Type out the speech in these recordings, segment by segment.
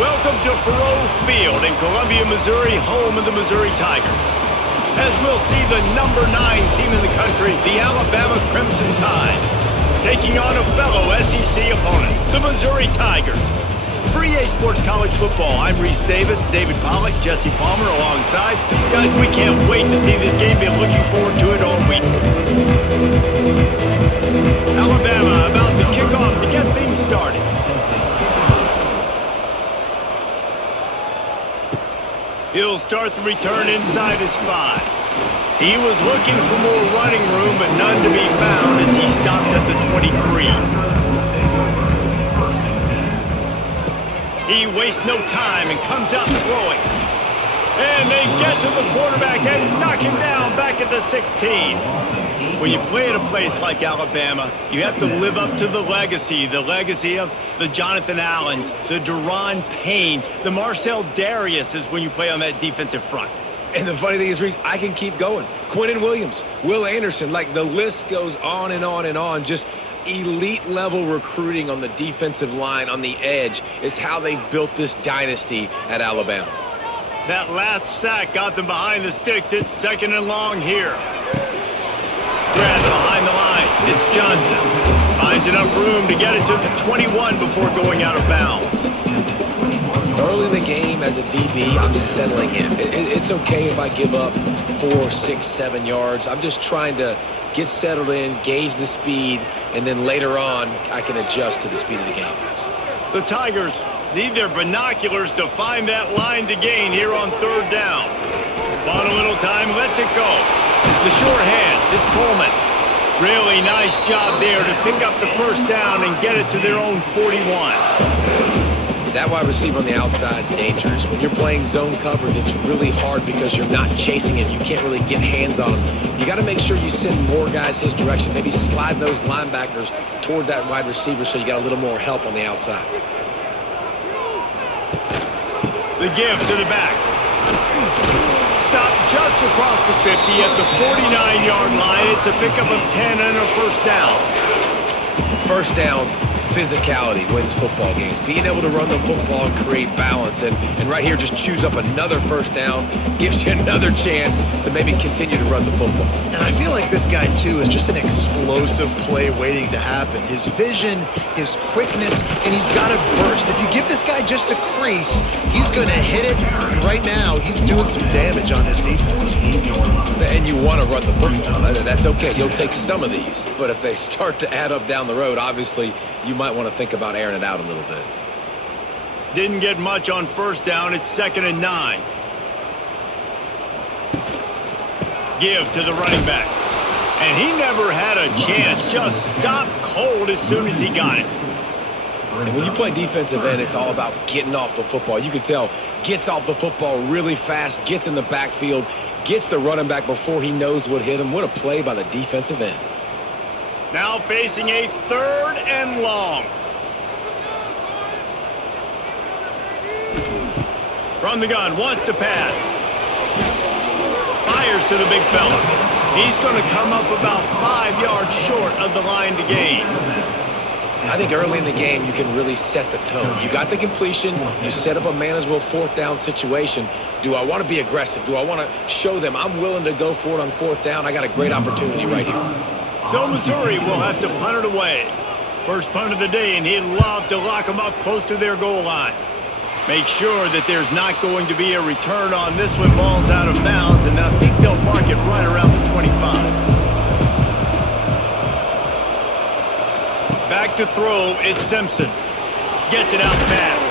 Welcome to Faurot Field in Columbia, Missouri, home of the Missouri Tigers. As we'll see the number 9 team in the country, the Alabama Crimson Tide, taking on a fellow SEC opponent, the Missouri Tigers. For EA Sports College Football, I'm Reese Davis, David Pollack, Jesse Palmer alongside. Guys, we can't wait to see this game. Been looking forward to it all week. Alabama about to kick off to get things started. He'll start the return inside his 5. He was looking for more running room, but none to be found as he stopped at the 23. He wastes no time and comes out throwing. And they get to the quarterback and knock him down back at the 16. When you play at a place like Alabama, you have to live up to the legacy of the Jonathan Allens, the Daron Paynes, the Marcell Dareus when you play on that defensive front. And the funny thing is, Reese, I can keep going. Quinnen Williams, Will Anderson, like the list goes on and on and on. Just elite-level recruiting on the defensive line, on the edge, is how they built this dynasty at Alabama. That last sack got them behind the sticks. It's 2nd and long here. Grab behind the line. It's Johnson. Finds enough room to get it to the 21 before going out of bounds. Early in the game as a DB, I'm settling in. It's okay if I give up 4, 6, 7 yards. I'm just trying to get settled in, gauge the speed, and then later on, I can adjust to the speed of the game. The Tigers need their binoculars to find that line to gain here on 3rd down. On a little time, lets it go. The short hands, it's Coleman. Really nice job there to pick up the 1st down and get it to their own 41. That wide receiver on the outside is dangerous. When you're playing zone coverage, it's really hard because you're not chasing him. You can't really get hands on him. You got to make sure you send more guys his direction. Maybe slide those linebackers toward that wide receiver so you got a little more help on the outside. The give to the back. Stop just across the 50 at the 49-yard line. It's a pickup of 10 and a 1st down. 1st down, physicality wins football games. Being able to run the football and create balance. And right here, just choose up another 1st down. Gives you another chance to maybe continue to run the football. And I feel like this guy, too, is just an explosive play waiting to happen. His vision, his quickness, and he's got to burst. If you give this guy just a crease, he's going to hit it. And right now, he's doing some damage on his defense. And you want to run the football. That's okay. You'll take some of these. But if they start to add up down the road, obviously, you might want to think about airing it out a little bit. Didn't get much on 1st down. It's 2nd and 9. Give to the running back. And he never had a chance. Just stopped cold as soon as he got it. And when you play defensive end, it's all about getting off the football. You can tell, gets off the football really fast, gets in the backfield, gets the running back before he knows what hit him. What a play by the defensive end. Now facing a 3rd and long. From the gun, wants to pass. Fires to the big fella. He's going to come up about 5 yards short of the line to gain. I think early in the game, you can really set the tone. You got the completion. You set up a manageable 4th down situation. Do I want to be aggressive? Do I want to show them I'm willing to go for it on 4th down? I got a great opportunity right here. So Missouri will have to punt it away. First punt of the day, and he'd love to lock them up close to their goal line. Make sure that there's not going to be a return on this one. Ball's out of bounds, and I think they'll mark it right around the 25. Back to throw, it's Simpson. Gets it out fast.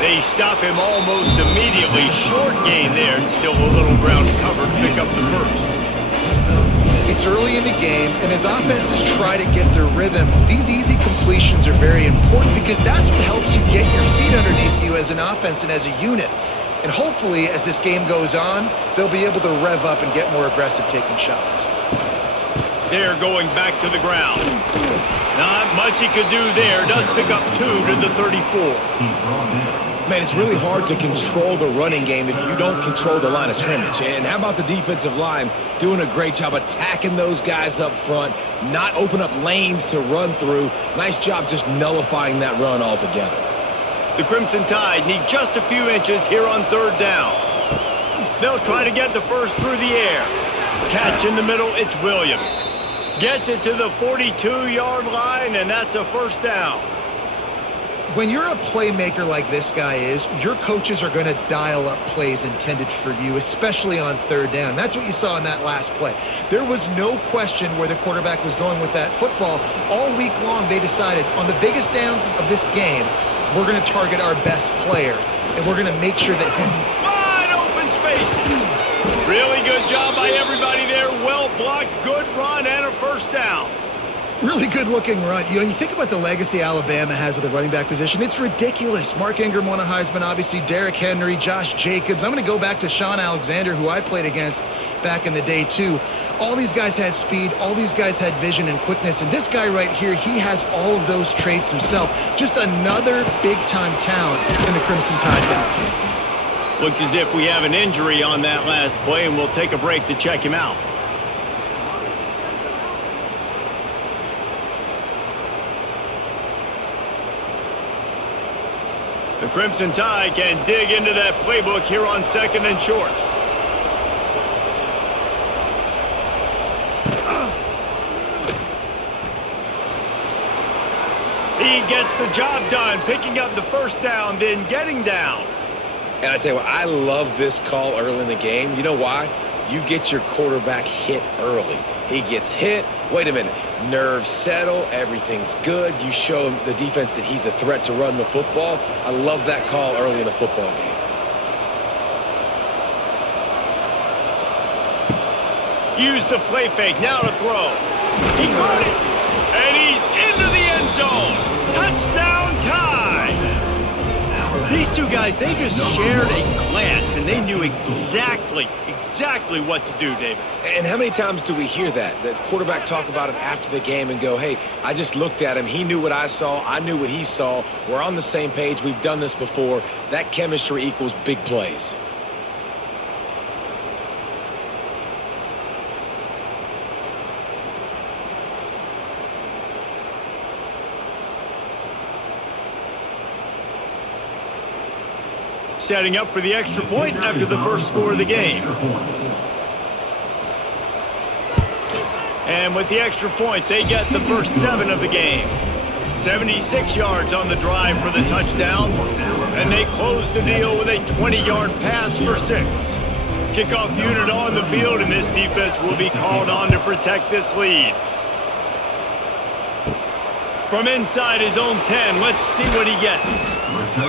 They stop him almost immediately. Short gain there, and still a little ground to cover to pick up the 1st. It's early in the game, and as offenses try to get their rhythm, these easy completions are very important because that's what helps you get your feet underneath you as an offense and as a unit. And hopefully, as this game goes on, they'll be able to rev up and get more aggressive taking shots. They're going back to the ground. Not much he could do there. Does pick up 2 to the 34. Man, it's really hard to control the running game if you don't control the line of scrimmage. And how about the defensive line doing a great job attacking those guys up front, not open up lanes to run through. Nice job just nullifying that run altogether. The Crimson Tide need just a few inches here on third down. They'll try to get the first through the air. Catch in the middle, it's Williams. Gets it to the 42-yard line, and that's a first down. When you're a playmaker like this guy is, your coaches are going to dial up plays intended for you, especially on third down. That's what you saw in that last play. There was no question where the quarterback was going with that football. All week long, they decided on the biggest downs of this game, we're going to target our best player, and we're going to make sure that he... Wide open spaces. Really good job by everybody there. Well blocked, good run, and a first down. Really good-looking run. You know, you think about the legacy Alabama has at the running back position. It's ridiculous. Mark Ingram won a Heisman, obviously. Derrick Henry, Josh Jacobs. I'm going to go back to Sean Alexander, who I played against back in the day, too. All these guys had speed. All these guys had vision and quickness. And this guy right here, he has all of those traits himself. Just another big-time talent in the Crimson Tide backfield. Looks as if we have an injury on that last play, and we'll take a break to check him out. The Crimson Tide can dig into that playbook here on second and short. He gets the job done, picking up the first down, then getting down. And I tell you what, I love this call early in the game. You know why? You get your quarterback hit early. He gets hit. Wait a minute. Nerves settle. Everything's good. You show the defense that he's a threat to run the football. I love that call early in a football game. Use the play fake. Now to throw. He caught it. And he's into the end zone. Touchdown Tide. These two guys, they just shared a glance, and they knew exactly what to do, David. And how many times do we hear that? The quarterback talk about it after the game and go, hey, I just looked at him. He knew what I saw. I knew what he saw. We're on the same page. We've done this before. That chemistry equals big plays. Setting up for the extra point after the first score of the game. And with the extra point, they get the first 7 of the game. 76 yards on the drive for the touchdown. And they close the deal with a 20-yard pass for 6. Kickoff unit on the field, and this defense will be called on to protect this lead. From inside his own 10, let's see what he gets.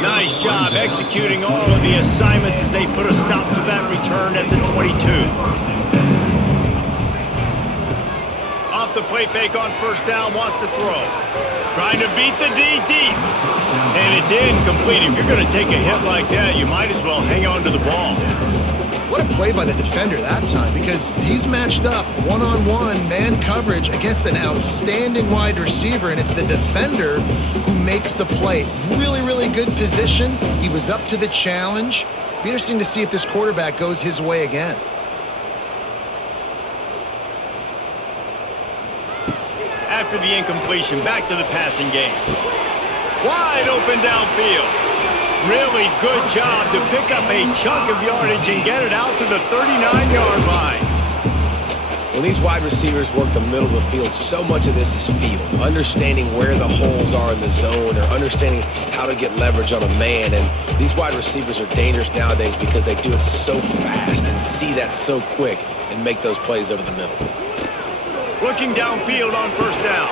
Nice job executing all of the assignments as they put a stop to that return at the 22. Off the play fake on first down, wants to throw. Trying to beat the D deep. And it's incomplete. If you're going to take a hit like that, you might as well hang on to the ball. What a play by the defender that time, because he's matched up one-on-one man coverage against an outstanding wide receiver, and it's the defender who makes the play. Really, really good position. He was up to the challenge. Be interesting to see if this quarterback goes his way again. After the incompletion, back to the passing game. Wide open downfield. Really good job to pick up a chunk of yardage and get it out to the 39-yard line. When these wide receivers work the middle of the field, so much of this is feel. Understanding where the holes are in the zone, or understanding how to get leverage on a man. And these wide receivers are dangerous nowadays because they do it so fast and see that so quick and make those plays over the middle. Looking downfield on first down.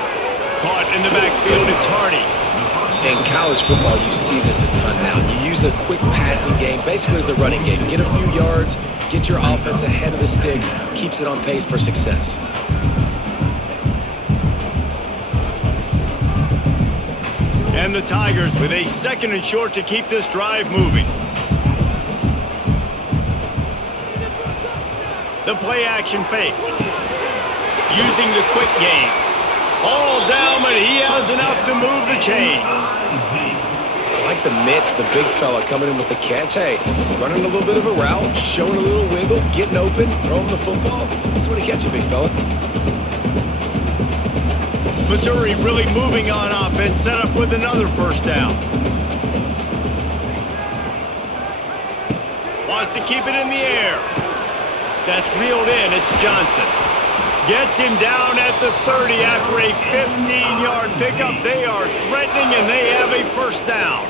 Caught in the backfield, it's Hardy. In college football, you see this a ton now. You use a quick passing game, basically as the running game. Get a few yards, get your offense ahead of the sticks, keeps it on pace for success. And the Tigers with a second and short to keep this drive moving. The play action fake. Using the quick game. All down, but he has enough to move the chains. I like the mitts, the big fella coming in with the catch. Hey, running a little bit of a route, showing a little wiggle, getting open, throwing the football. That's what he catch you, big fella. Missouri really moving on offense, set up with another first down. Wants to keep it in the air. That's reeled in. It's Johnson. Gets him down at the 30 after a 15-yard pickup. They are threatening, and they have a first down.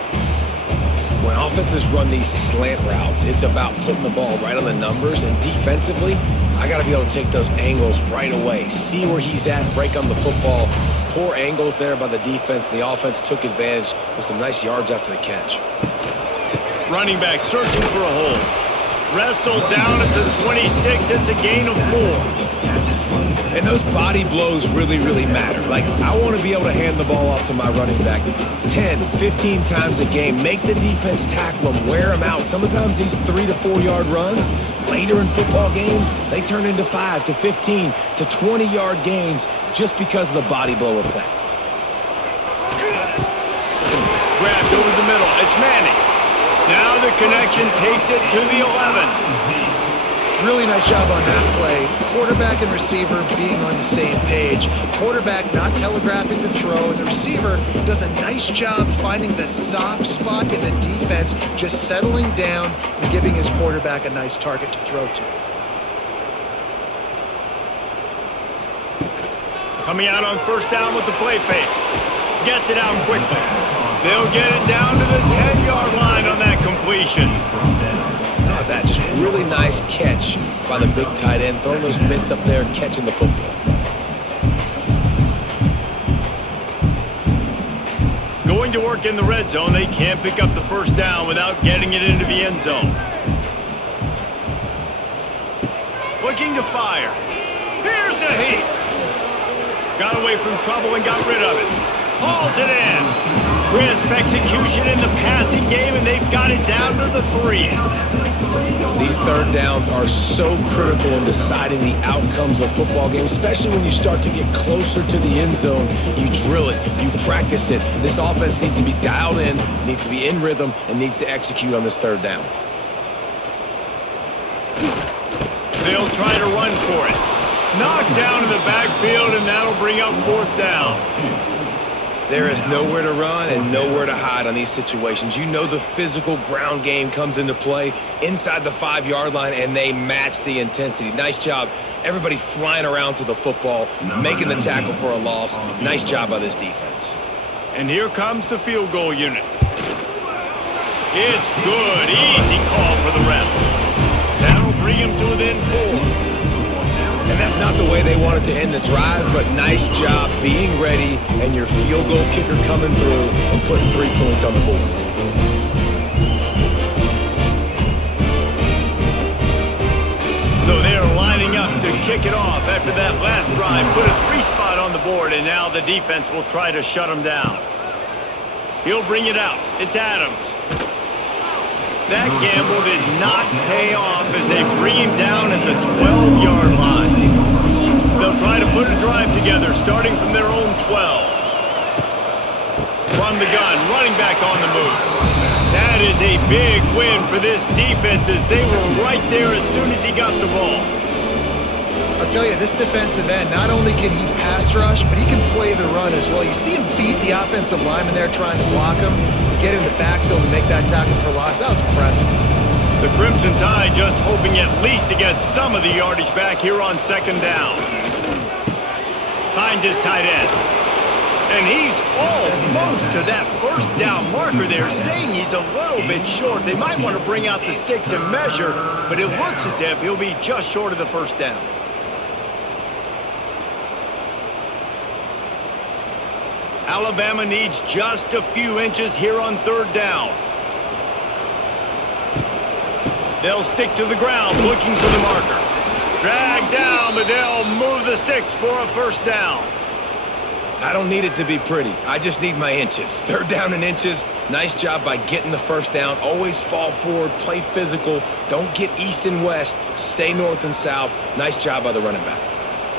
When offenses run these slant routes, it's about putting the ball right on the numbers, and defensively, I got to be able to take those angles right away, see where he's at, break on the football. Poor angles there by the defense. The offense took advantage with some nice yards after the catch. Running back searching for a hole. Wrestled down at the 26. It's a gain of 4. And those body blows really, really matter. Like, I want to be able to hand the ball off to my running back 10, 15 times a game. Make the defense tackle them, wear them out. Sometimes these 3 to 4 yard runs, later in football games, they turn into 5 to 15 to 20 yard gains just because of the body blow effect. Grabbed over the middle. It's Manning. Now the connection takes it to the 11. Really nice job on that play. Quarterback and receiver being on the same page. Quarterback not telegraphing the throw, and the receiver does a nice job finding the soft spot in the defense, just settling down and giving his quarterback a nice target to throw to. Coming out on first down with the play fake. Gets it out quickly. They'll get it down to the 10-yard line on that completion. That just really nice catch by the big tight end, throwing those mitts up there and catching the football. Going to work in the red zone, they can't pick up the first down without getting it into the end zone. Looking to fire. Here's a heap. Got away from trouble and got rid of it. Hauls it in. Crisp execution in the passing game, and they've got it down to the 3. These third downs are so critical in deciding the outcomes of football games, especially when you start to get closer to the end zone. You drill it, you practice it. This offense needs to be dialed in, needs to be in rhythm, and needs to execute on this third down. They'll try to run for it. Knocked down in the backfield, and that'll bring up fourth down. There is nowhere to run and nowhere to hide on these situations. You know the physical ground game comes into play inside the 5-yard line, and they match the intensity. Nice job. Everybody flying around to the football, making the tackle for a loss. Nice job by this defense. And here comes the field goal unit. It's good. Easy call for the refs. That'll bring him to within 4. And that's not the way they wanted to end the drive, but nice job being ready and your field goal kicker coming through and putting 3 points on the board. So they're lining up to kick it off after that last drive. Put a 3-spot on the board, and now the defense will try to shut him down. He'll bring it out. It's Adams. That gamble did not pay off as they bring him down at the 12-yard line. They'll try to put a drive together, starting from their own 12. From the gun, running back on the move. That is a big win for this defense as they were right there as soon as he got the ball. I'll tell you, this defensive end, not only can he pass rush, but he can play the run as well. You see him beat the offensive lineman there trying to block him, get in the backfield and make that tackle for loss. That was impressive. The Crimson Tide just hoping at least to get some of the yardage back here on second down. Finds his tight end. And he's almost to that first down marker there, saying he's a little bit short. They might want to bring out the sticks and measure, but it looks as if he'll be just short of the first down. Alabama needs just a few inches here on third down. They'll stick to the ground looking for the marker. Drag down, but they'll move the sticks for a first down. I don't need it to be pretty. I just need my inches. Third down in inches. Nice job by getting the first down. Always fall forward, play physical. Don't get east and west. Stay north and south. Nice job by the running back.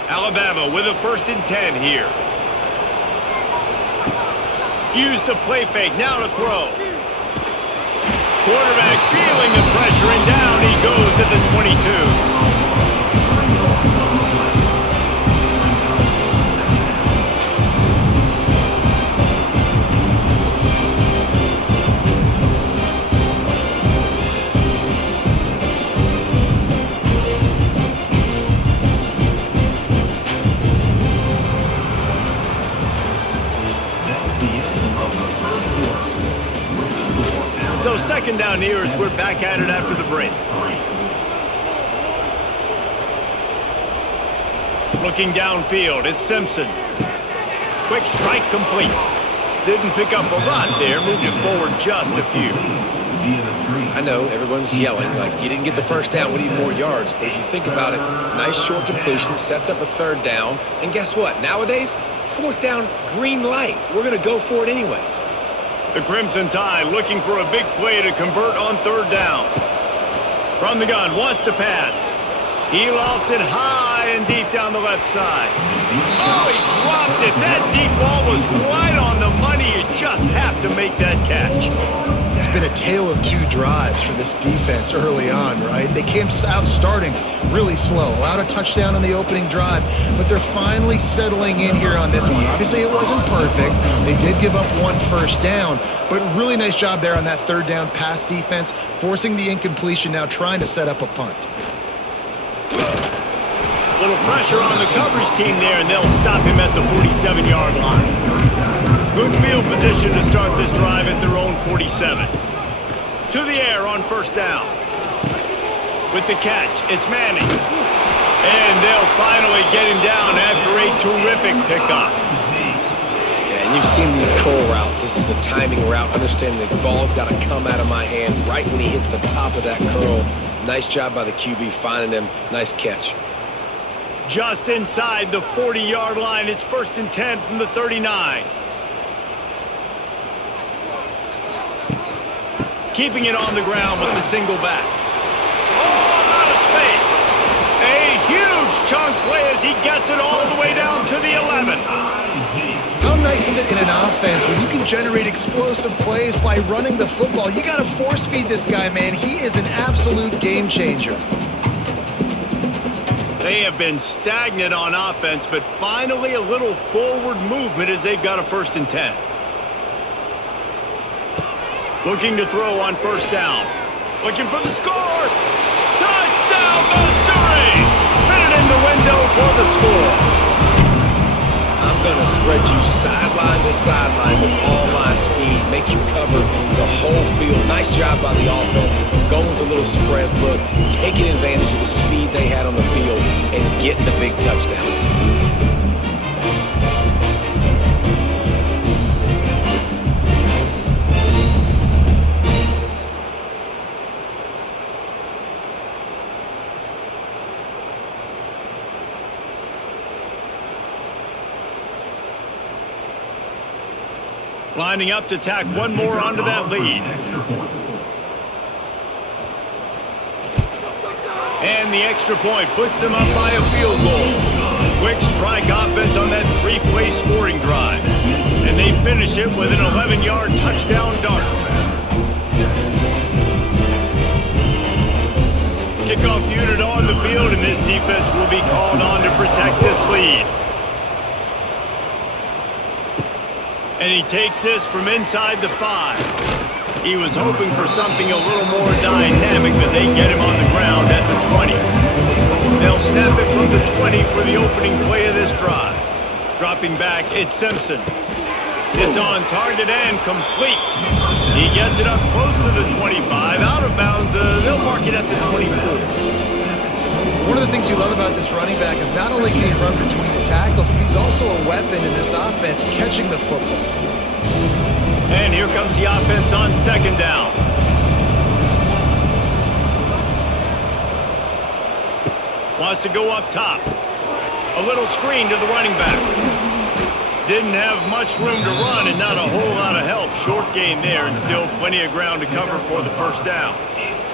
Alabama with a 1st and 10 here. Use the play fake, now to throw. Quarterback feeling the pressure, and down he goes at the 22. So second down here as we're back at it after the break. Looking downfield, it's Simpson. Quick strike complete. Didn't pick up a lot there, moved it forward just a few. I know everyone's yelling like you didn't get the first down, we need more yards. But if you think about it, nice short completion, sets up a third down. And guess what? Nowadays, fourth down, green light. We're going to go for it anyways. The Crimson Tide looking for a big play to convert on third down. From the gun, wants to pass. He lofts it high and deep down the left side. Oh, he dropped it. That deep ball was right on the money. You just have to make that catch. It's been a tale of two drives for this defense early on, right? They came out starting really slow, allowed a touchdown on the opening drive, but they're finally settling in here on this one. Obviously, it wasn't perfect. They did give up one first down, but really nice job there on that third down pass defense, forcing the incompletion, now trying to set up a punt. Little pressure on the coverage team there, and they'll stop him at the 47-yard line. Good field position to start this drive at their own 47. To the air on first down. With the catch, it's Manning. And they'll finally get him down after a terrific pickup. Yeah, and you've seen these curl routes. This is a timing route. Understanding the ball's got to come out of my hand right when he hits the top of that curl. Nice job by the QB finding him. Nice catch. Just inside the 40-yard line. It's 1st and 10 from the 39. Keeping it on the ground with the single back. Oh, out of space. A huge chunk play as he gets it all the way down to the 11. How nice is it in an offense when you can generate explosive plays by running the football? You got to force feed this guy, man. He is an absolute game changer. They have been stagnant on offense, but finally a little forward movement as they've got a 1st and 10. Looking to throw on first down. Looking for the score. Touchdown, Missouri! Fit it in the window for the score. I'm going to spread you sideline to sideline with all my speed, make you cover the whole field. Nice job by the offense, going with a little spread look, taking advantage of the speed they had on the field, and getting the big touchdown. Lining up to tack one more onto that lead. And the extra point puts them up by a field goal. Quick strike offense on that 3-play scoring drive. And they finish it with an 11-yard touchdown dart. Kickoff unit on the field, and this defense will be called on to protect this lead. And he takes this from inside the 5. He was hoping for something a little more dynamic, but they get him on the ground at the 20. They'll snap it from the 20 for the opening play of this drive. Dropping back, it's Simpson. It's on target and complete. He gets it up close to the 25. Out of bounds, they'll mark it at the 24. One of the things you love about this running back is not only can he run between the tackles, but he's also a weapon in this offense, catching the football. And here comes the offense on second down. Wants to go up top. A little screen to the running back. Didn't have much room to run and not a whole lot of help. Short game there and still plenty of ground to cover for the first down.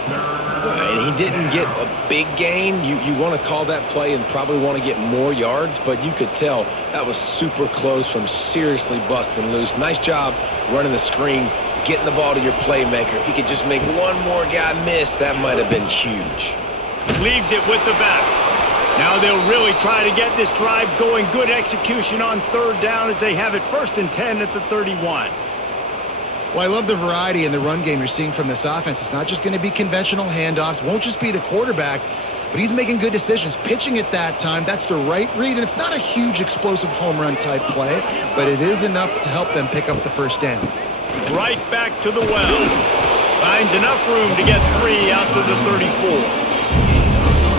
And he didn't get a big gain. You want to call that play and probably want to get more yards, but you could tell that was super close from seriously busting loose. Nice job running the screen, getting the ball to your playmaker. If he could just make one more guy miss, that might have been huge. Leaves it with the back. Now they'll really try to get this drive going. Good execution on third down as they have it 1st and 10 at the 31. Well, I love the variety in the run game you're seeing from this offense. It's not just going to be conventional handoffs. Won't just be the quarterback, but he's making good decisions. Pitching at that time, that's the right read, and it's not a huge explosive home run type play, but it is enough to help them pick up the first down. Right back to the well. Finds enough room to get 3 out to the 34.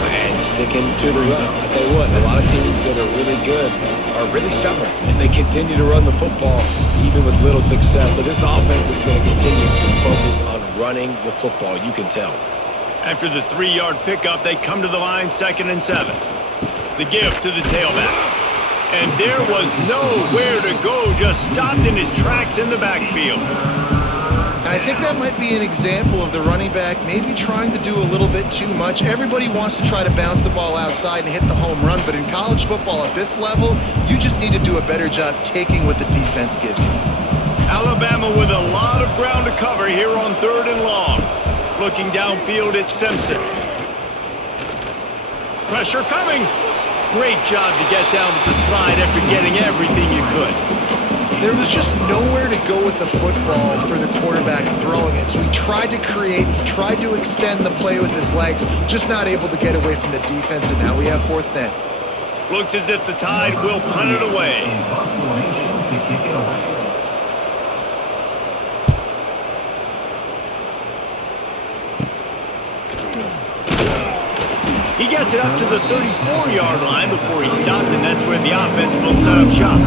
And sticking to the run. I'll tell you what, a lot of teams that are really good are really stubborn, and they continue to run the football even with little success. So this offense is going to continue to focus on running the football. You can tell. After the 3-yard pickup, they come to the line, 2nd and 7. The give to the tailback. And there was nowhere to go, just stopped in his tracks in the backfield. And I think that might be an example of the running back maybe trying to do a little bit too much. Everybody wants to try to bounce the ball outside and hit the home run, but in college football at this level, you just need to do a better job taking what the defense gives you. Alabama with a lot of ground to cover here on 3rd and long. Looking downfield, it's Simpson. Pressure coming. Great job to get down with the slide after getting everything you could. There was just nowhere to go with the football for the quarterback throwing it. So he tried to create, he tried to extend the play with his legs, just not able to get away from the defense, and now we have 4th down. Looks as if the Tide will punt it away. He gets it up to the 34-yard line before he stopped, and that's where the offense will set up shop.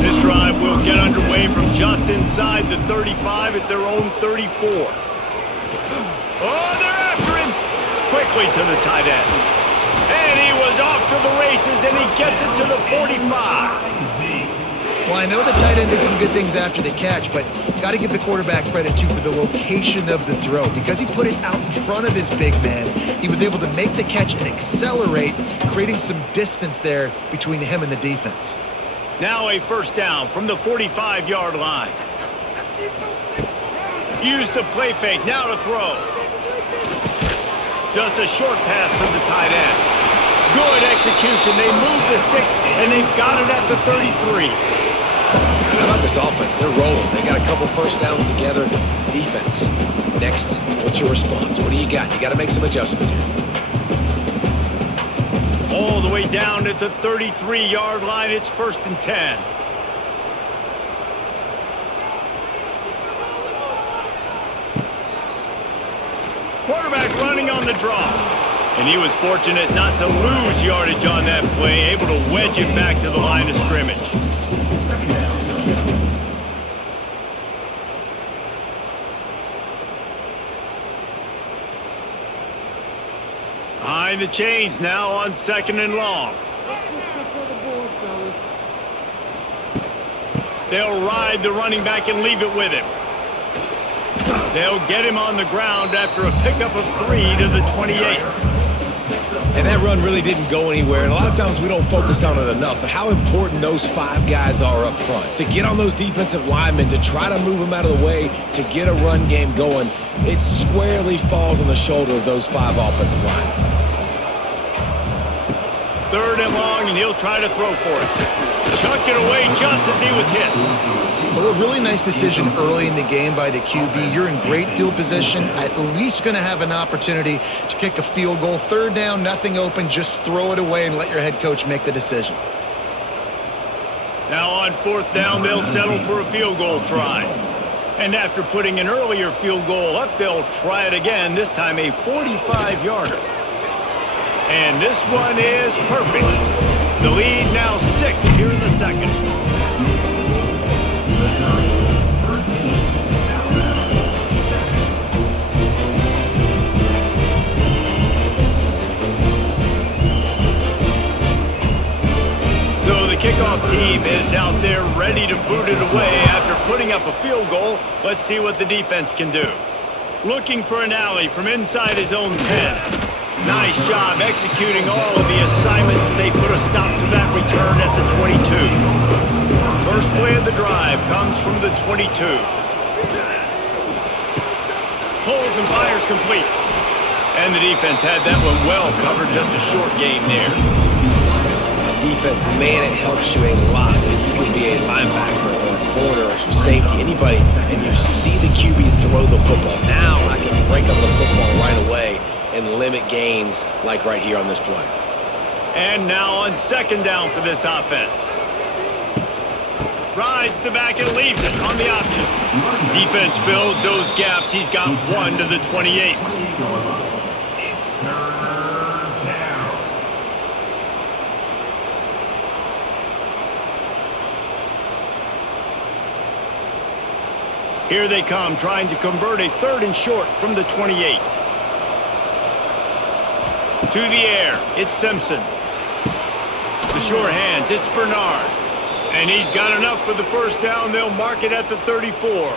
This drive will get underway from just inside the 35 at their own 34. Oh, they're after him! Quickly to the tight end. And he was off to the races, and he gets it to the 45. Well, I know the tight end did some good things after the catch, but got to give the quarterback credit, too, for the location of the throw. Because he put it out in front of his big man, he was able to make the catch and accelerate, creating some distance there between him and the defense. Now a 1st down from the 45-yard line. Use the play fake, now to throw. Just a short pass to the tight end. Good execution. They move the sticks, and they've got it at the 33. How about this offense? They're rolling. They got a couple 1st downs together. Defense. Next, what's your response? What do you got? You got to make some adjustments here. All the way down at the 33-yard line. It's 1st and 10. Quarterback running on the draw. And he was fortunate not to lose yardage on that play, able to wedge it back to the line of scrimmage. Behind the chains now on 2nd and long. They'll ride the running back and leave it with him. They'll get him on the ground after a pickup of 3 to the 28. And that run really didn't go anywhere. And a lot of times we don't focus on it enough. But how important those 5 guys are up front. To get on those defensive linemen, to try to move them out of the way, to get a run game going, it squarely falls on the shoulder of those 5 offensive linemen. 3rd and long, and he'll try to throw for it. Chucked it away just as he was hit. Well, a really nice decision early in the game by the QB. You're in great field position, at least going to have an opportunity to kick a field goal. 3rd down, nothing open, just throw it away and let your head coach make the decision. Now on 4th down, they'll settle for a field goal try. And after putting an earlier field goal up, they'll try it again, this time a 45-yarder. And this one is perfect. The lead now 6 here in the 2nd. So the kickoff team is out there ready to boot it away after putting up a field goal. Let's see what the defense can do. Looking for an alley from inside his own 10. Nice job executing all of the assignments as they put a stop to that return at the 22. First play of the drive comes from the 22. Pulls and fires complete. And the defense had that one well covered, just a short gain there. Defense, man, it helps you a lot when you can be a linebacker or a corner or some safety, anybody, and you see the QB throw the football. Now I can break up the football right away and limit gains like right here on this play. And now on 2nd down for this offense. Rides the back and leaves it on the option. Defense fills those gaps. He's got 1 to the 28. Here they come, trying to convert a 3rd and short from the 28. To the air, it's Simpson. The sure hands, it's Bernard. And he's got enough for the first down. They'll mark it at the 34.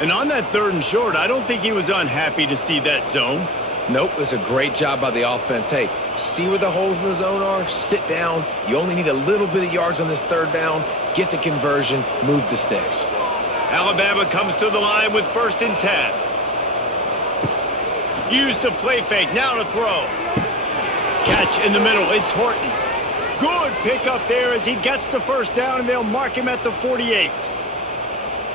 And on that 3rd and short, I don't think he was unhappy to see that zone. Nope, it was a great job by the offense. Hey, see where the holes in the zone are? Sit down. You only need a little bit of yards on this 3rd down. Get the conversion, move the sticks. Alabama comes to the line with 1st and 10. Use the play fake, now to throw. Catch in the middle, it's Horton. Good pick up there as he gets the first down, and they'll mark him at the 48.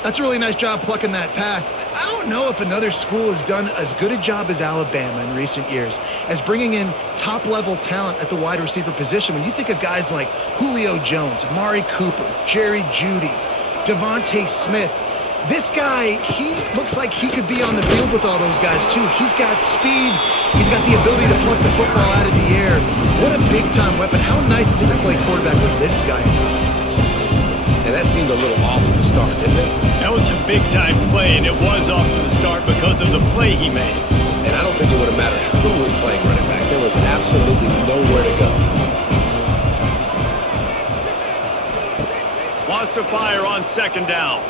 That's a really nice job plucking that pass. I don't know if another school has done as good a job as Alabama in recent years as bringing in top-level talent at the wide receiver position. When you think of guys like Julio Jones, Amari Cooper, Jerry Jeudy, Devontae Smith, this guy, he looks like he could be on the field with all those guys, too. He's got speed. He's got the ability to pluck the football out of the air. What a big-time weapon. How nice is it to play quarterback with this guy in the offense? And that seemed a little off from the start, didn't it? That was a big-time play, and it was off from the start because of the play he made. And I don't think it would have mattered who was playing running back. There was absolutely nowhere to go. Wants to fire on 2nd down.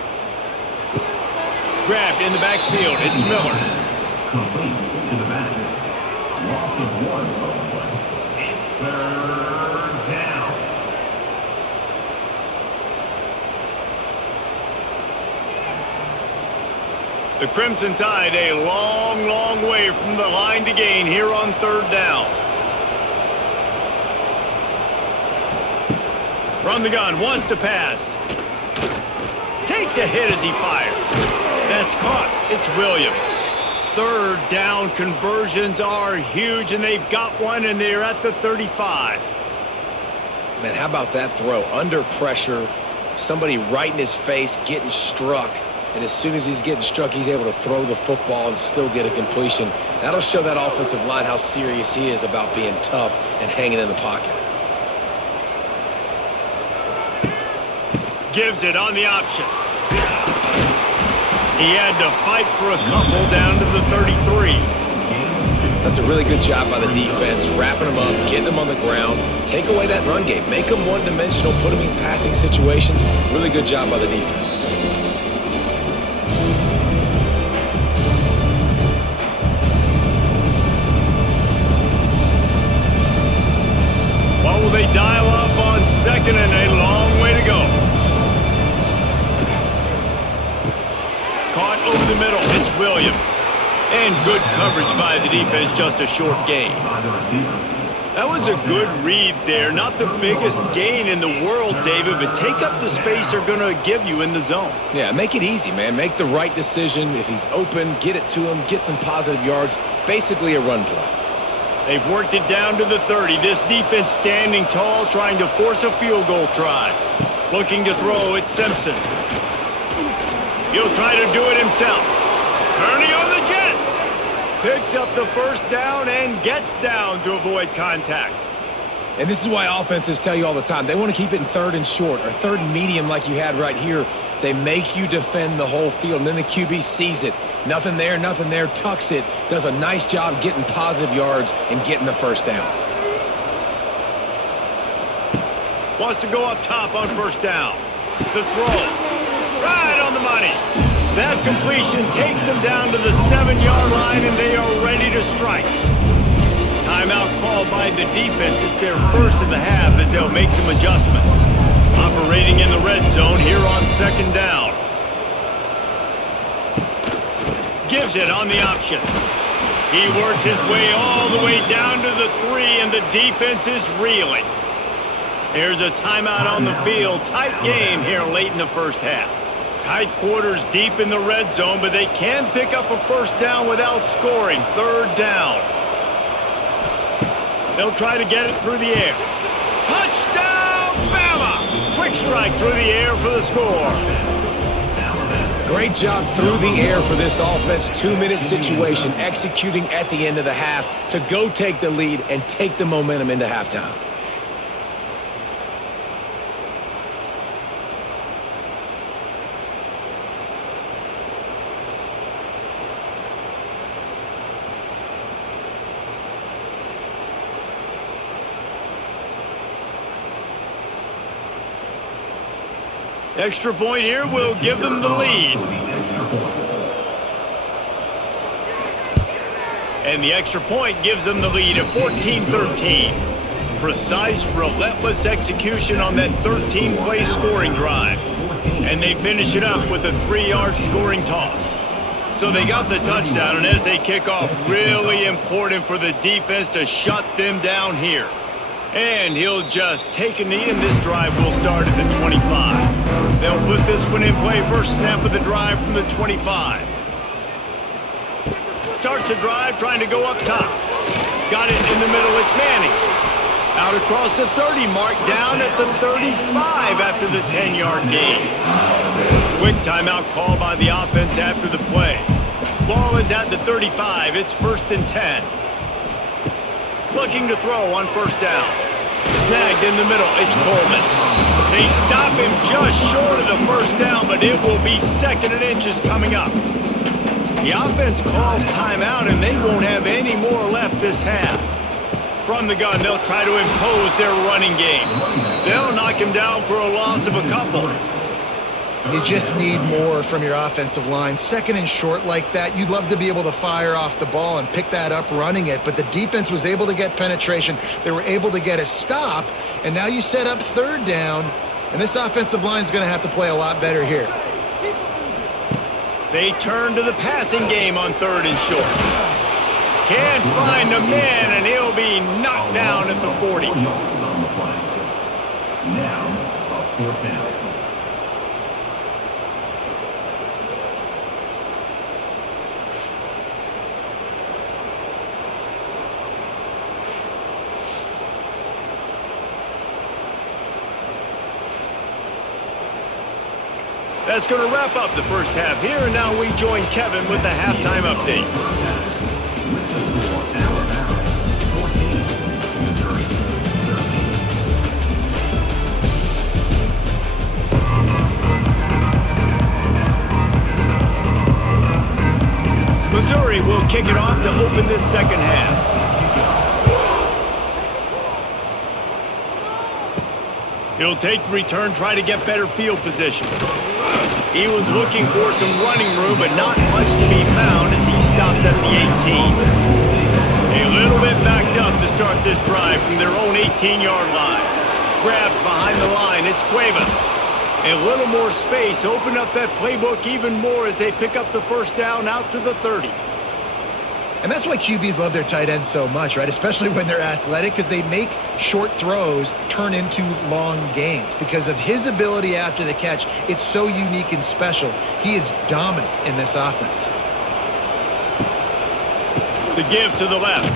Grabbed in the backfield. It's Miller. Complete to the back. Loss of 1. It's 3rd down. The Crimson Tide a long, long way from the line to gain here on 3rd down. From the gun, wants to pass. Takes a hit as he fires. That's caught. It's Williams. 3rd down conversions are huge, and they've got one, and they're at the 35. Man, how about that throw? Under pressure, somebody right in his face, getting struck. And as soon as he's getting struck, he's able to throw the football and still get a completion. That'll show that offensive line how serious he is about being tough and hanging in the pocket. Gives it on the option. He had to fight for a couple down to the 33. That's a really good job by the defense, wrapping them up, getting them on the ground. Take away that run game. Make them one-dimensional, put them in passing situations. Really good job by the defense. What will they dial up on 2nd and a long way to go? Caught over the middle. It's Williams. And good coverage by the defense, just a short gain. That was a good read there. Not the biggest gain in the world, David, but take up the space they're going to give you in the zone. Yeah, make it easy, man. Make the right decision. If he's open, get it to him, get some positive yards. Basically a run play. They've worked it down to the 30. This defense standing tall, trying to force a field goal try. Looking to throw, it's Simpson. He'll try to do it himself. Turning on the Jets. Picks up the first down and gets down to avoid contact. And this is why offenses tell you all the time, they want to keep it in 3rd and short or 3rd and medium like you had right here. They make you defend the whole field, and then the QB sees it. Nothing there, tucks it, does a nice job getting positive yards and getting the first down. Wants to go up top on 1st down. The throw. Right on the money. That completion takes them down to the 7-yard line, and they are ready to strike. Timeout called by the defense. It's their first of the half as they'll make some adjustments. Operating in the red zone here on 2nd down. Gives it on the option. He works his way all the way down to the 3, and the defense is reeling. There's a timeout on the field. Tight game here late in the first half. Tight quarters deep in the red zone, but they can pick up a first down without scoring. 3rd down. They'll try to get it through the air. Touchdown, Bama! Quick Quick strike through the air for the score. Great job through the air for this offense. 2-minute situation, executing at the end of the half to go take the lead and take the momentum into halftime. Extra point here will give them the lead. And the extra point gives them the lead at 14-13. Precise, relentless execution on that 13-play scoring drive. And they finish it up with a 3-yard scoring toss. So they got the touchdown, and as they kick off, really important for the defense to shut them down here. And he'll just take a knee, and this drive will start at the 25. They'll put this one in play. First snap of the drive from the 25. Starts the drive, trying to go up top. Got it in the middle. It's Manning. Out across the 30 mark, down at the 35 after the 10-yard gain. Quick timeout call by the offense after the play. Ball is at the 35. It's 1st and 10. Looking to throw on first down. Snagged in the middle. It's Coleman. They stop him just short of the first down, but it will be 2nd and inches coming up. The offense calls timeout, and they won't have any more left this half. From the gun, they'll try to impose their running game. They'll knock him down for a loss of a couple. You just need more from your offensive line. 2nd and short like that, you'd love to be able to fire off the ball and pick that up running it, but the defense was able to get penetration. They were able to get a stop, and now you set up 3rd down, and this offensive line is going to have to play a lot better here. They turn to the passing game on 3rd and short. Can't find a man, and he'll be knocked down at the 40. Now, a 4th down. That's going to wrap up the first half here, and now we join Kevin with the halftime update. With the score, Alabama 14, Missouri 13. Missouri will kick it off to open this second half. He'll take the return, try to get better field position. He was looking for some running room, but not much to be found as he stopped at the 18. A little bit backed up to start this drive from their own 18-yard line. Grabbed behind the line, it's Cuevas. A little more space, open up that playbook even more as they pick up the first down out to the 30. And that's why QBs love their tight ends so much, right? Especially when they're athletic, because they make short throws turn into long gains. Because of his ability after the catch, it's so unique and special. He is dominant in this offense. The give to the left.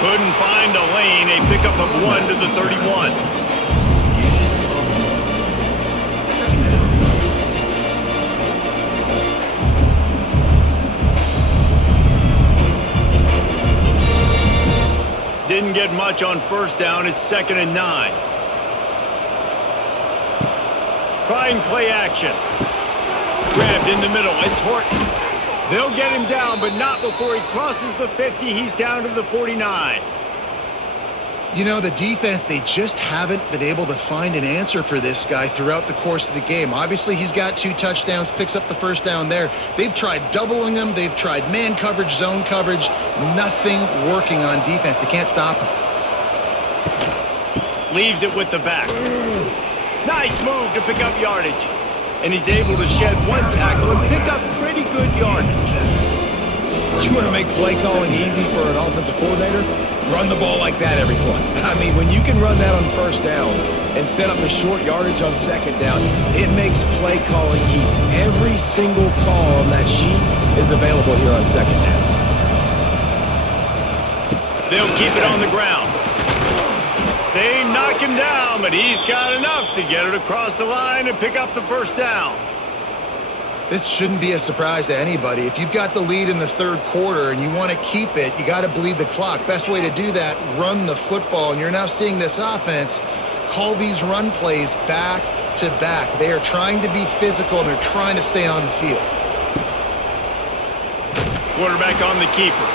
Couldn't find a lane. A pickup of 1 to the 31. Didn't get much on first down. It's 2nd and 9. Trying play action. Grabbed in the middle. It's Horton. They'll get him down, but not before he crosses the 50. He's down to the 49. You know, the defense, they just haven't been able to find an answer for this guy throughout the course of the game. Obviously, he's got 2 touchdowns, picks up the first down there. They've tried doubling him. They've tried man coverage, zone coverage. Nothing working on defense. They can't stop him. Leaves it with the back. Nice move to pick up yardage. And he's able to shed 1 tackle and pick up pretty good yardage. You want to make play calling easy for an offensive coordinator? Run the ball like that every play. I mean, when you can run that on first down and set up a short yardage on second down, it makes play calling easy. Every single call on that sheet is available here on second down. They'll keep it on the ground. They knock him down, but he's got enough to get it across the line and pick up the first down. This shouldn't be a surprise to anybody. If you've got the lead in the third quarter and you want to keep it, you got to bleed the clock. Best way to do that, run the football. And you're now seeing this offense call these run plays back to back. They are trying to be physical and they're trying to stay on the field. Quarterback on the keeper.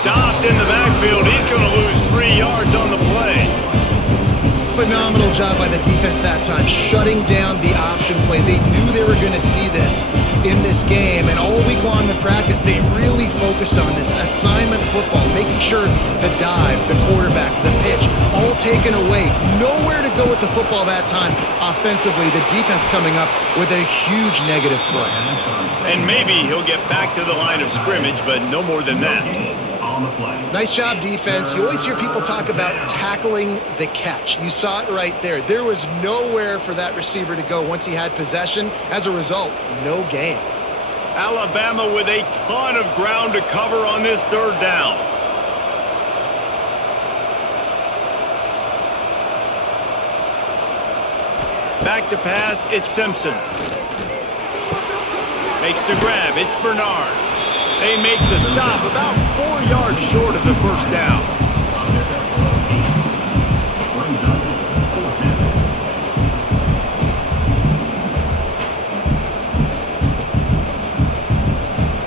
Stopped in the backfield. He's going to lose 3 yards on the play. Phenomenal job by the defense that time, shutting down the option play. They knew they were going to see this in this game, and all week long in practice, they really focused on this assignment football, making sure the dive, the quarterback, the pitch, all taken away. Nowhere to go with the football that time. Offensively, the defense coming up with a huge negative play. And maybe he'll get back to the line of scrimmage, but no more than that. Nice job, defense. You always hear people talk about tackling the catch. You saw it right there. There was nowhere for that receiver to go once he had possession. As a result, no gain. Alabama with a ton of ground to cover on this third down. Back to pass, it's Simpson. Makes the grab, it's Bernard. They make the stop about 4 yards short of the first down.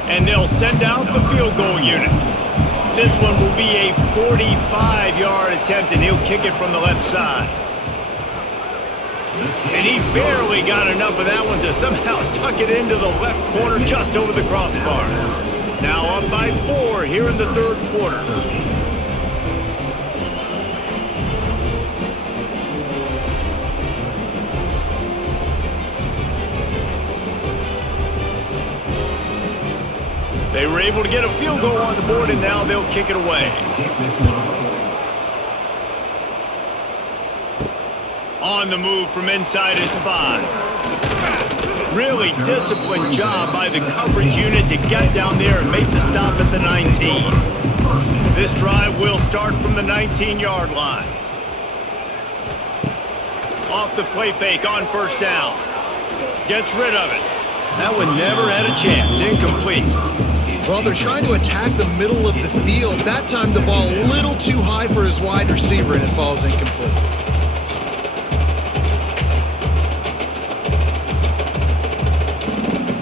And they'll send out the field goal unit. This one will be a 45-yard attempt, and he'll kick it from the left side. And he barely got enough of that one to somehow tuck it into the left corner just over the crossbar. Now up by 4 here in the third quarter. They were able to get a field goal on the board, and now they'll kick it away. On the move from inside his 5. Really disciplined job by the coverage unit to get down there and make the stop at the 19. This drive will start from the 19-yard line. Off the play fake on first down. Gets rid of it. That one never had a chance. Incomplete. Well, they're trying to attack the middle of the field. That time the ball a little too high for his wide receiver, and it falls incomplete.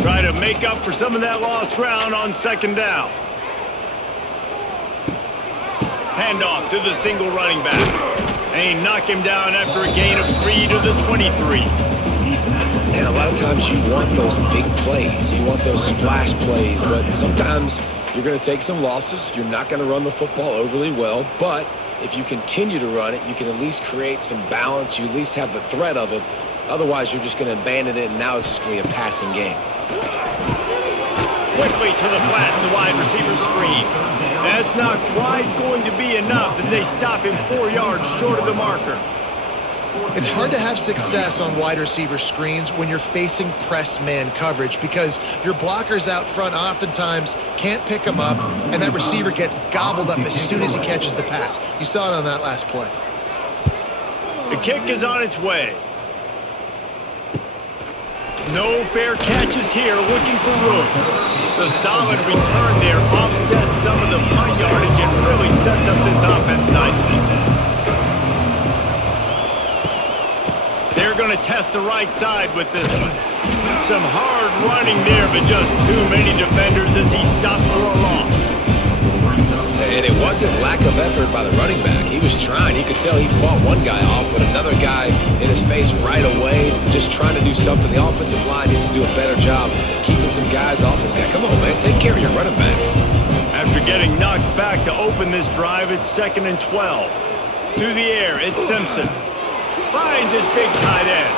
Try to make up for some of that lost ground on second down. Handoff to the single running back. And he knocked him down after a gain of 3 to the 23. And a lot of times you want those big plays. You want those splash plays. But sometimes you're going to take some losses. You're not going to run the football overly well. But if you continue to run it, you can at least create some balance. You at least have the threat of it. Otherwise, you're just going to abandon it, and now it's just going to be a passing game. Quickly to the flat, the wide receiver screen. That's not quite going to be enough as they stop him 4 yards short of the marker. It's hard to have success on wide receiver screens when you're facing press man coverage because your blockers out front oftentimes can't pick them up, and that receiver gets gobbled up as soon as he catches the pass. You saw it on that last play. The kick is on its way. No fair catches here, looking for room. The solid return there offsets some of the punt yardage and really sets up this offense nicely. They're going to test the right side with this one. Some hard running there, but just too many defenders as he stopped for a loss. And it wasn't lack of effort by the running back. He was trying. He could tell he fought one guy off, but another guy in his face right away, just trying to do something. The offensive line needs to do a better job keeping some guys off his guy. Come on, man. Take care of your running back. After getting knocked back to open this drive, it's 2nd and 12. Through the air, it's Simpson. Finds his big tight end.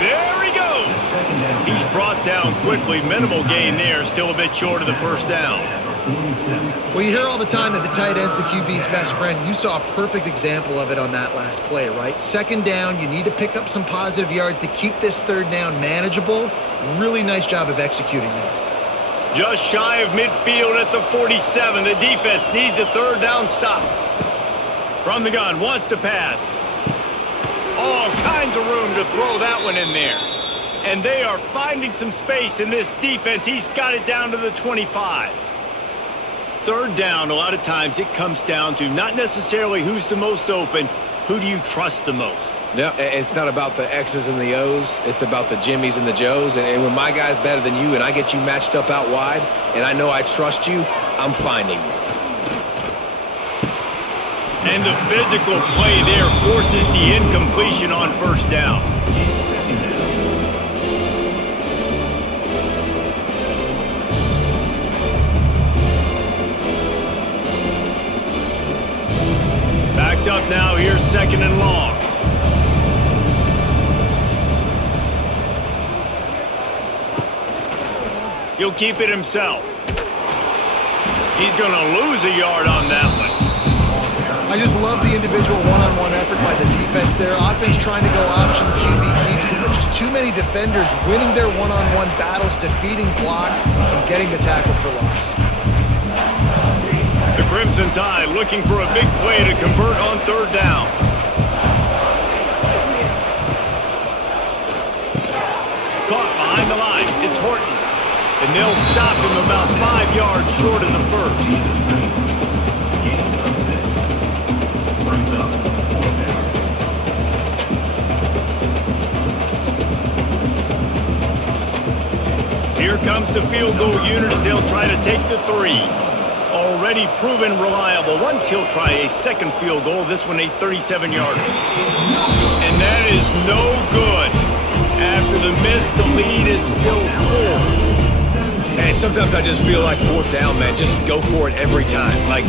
There he goes. He's brought down quickly. Minimal gain there. Still a bit short of the first down. Well, you hear all the time that the tight end's the QB's best friend. You saw a perfect example of it on that last play, right? Second down, you need to pick up some positive yards to keep this third down manageable. Really nice job of executing there. Just shy of midfield at the 47. The defense needs a third down stop. From the gun, wants to pass. All kinds of room to throw that one in there. And they are finding some space in this defense. He's got it down to the 25. Third down, a lot of times it comes down to not necessarily who's the most open, who do you trust the most? No, it's not about the X's and the O's. It's about the Jimmys and the Joes. And when my guy's better than you and I get you matched up out wide and I know I trust you, I'm finding you. And the physical play there forces the incompletion on first down. Backed up now, here's second and long. He'll keep it himself. He's going to lose a yard on that one. I just love the individual one-on-one effort by the defense there. Offense trying to go option, QB keeps it, but just too many defenders winning their one-on-one battles, defeating blocks, and getting the tackle for loss. The Crimson Tide looking for a big play to convert on third down. Caught behind the line. It's Horton. And they'll stop him about 5 yards short of the first. Brings up 4th down. Here comes the field goal unit as they'll try to take the 3. Already proven reliable. Once he'll try a second field goal, this one a 37-yarder. And that is no good. After the miss, the lead is still 4. And sometimes I just feel like fourth down, man. Just go for it every time. Like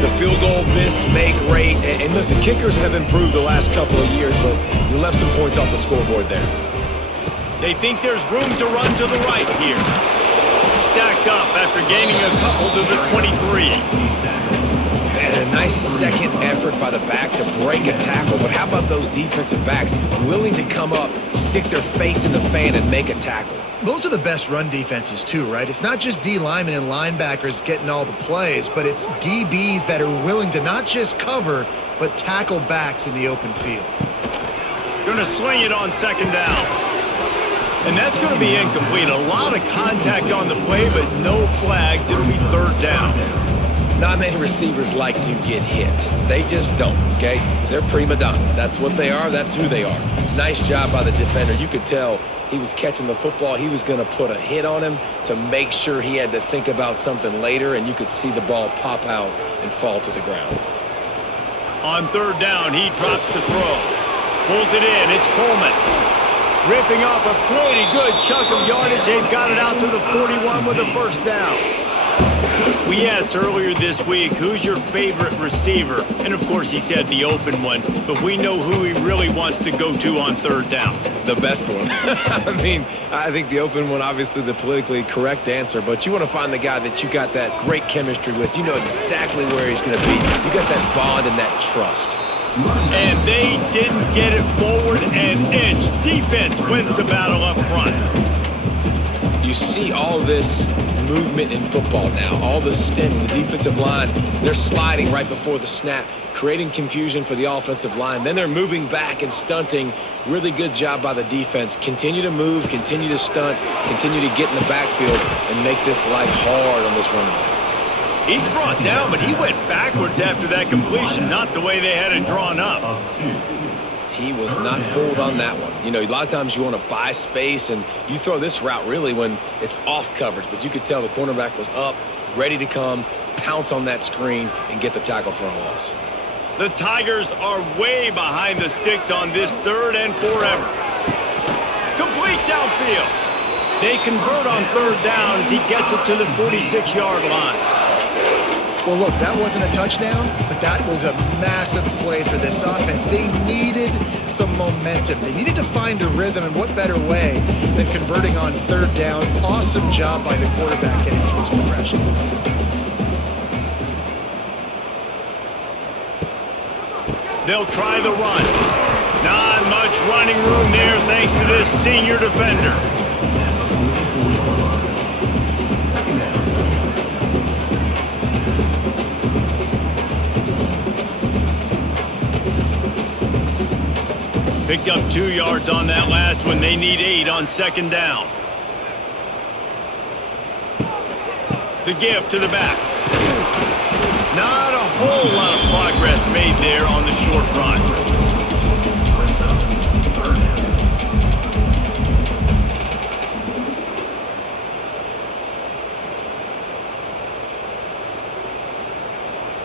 the field goal, miss, make, rate. And listen, kickers have improved the last couple of years, but you left some points off the scoreboard there. They think there's room to run to the right here. Stacked up after gaining a couple to the 23. And a nice second effort by the back to break a tackle. But how about those defensive backs willing to come up, stick their face in the fan, and make a tackle? Those are the best run defenses too, right? It's not just D linemen and linebackers getting all the plays, but it's DBs that are willing to not just cover, but tackle backs in the open field. Going to swing it on second down. And that's going to be incomplete. A lot of contact on the play, but no flags. It'll be third down. Not many receivers like to get hit. They just don't, okay? They're prima donnas. That's what they are. That's who they are. Nice job by the defender. You could tell he was catching the football. He was going to put a hit on him to make sure he had to think about something later, and you could see the ball pop out and fall to the ground. On third down, he drops to throw. Pulls it in. It's Coleman. Ripping off a pretty good chunk of yardage. They've got it out to the 41 with a first down. We asked earlier this week, who's your favorite receiver? And of course he said the open one, but we know who he really wants to go to on third down. The best one. I mean, I think the open one, obviously the politically correct answer, but you want to find the guy that you got that great chemistry with. You know exactly where he's going to be. You got that bond and that trust. And they didn't get it forward an inch. Defense wins the battle up front. You see all this movement in football now, all the stemming, the defensive line, they're sliding right before the snap, creating confusion for the offensive line. Then they're moving back and stunting. Really good job by the defense. Continue to move, continue to stunt, continue to get in the backfield and make this life hard on this running back. He's brought down, but he went backwards after that completion, not the way they had it drawn up. He was not fooled on that one. You know, a lot of times you want to buy space, and you throw this route really when it's off coverage, but you could tell the cornerback was up, ready to come, pounce on that screen, and get the tackle for a loss. The Tigers are way behind the sticks on this third and forever. Complete downfield. They convert on third down as he gets it to the 46-yard line. Well, look, that wasn't a touchdown, but that was a massive play for this offense. They needed some momentum. They needed to find a rhythm, and what better way than converting on third down. Awesome job by the quarterback getting through his progression. They'll try the run. Not much running room there thanks to this senior defender. Picked up 2 yards on that last one. They need 8 on second down. The give to the back. Not a whole lot of progress made there on the short run. Brings up third down.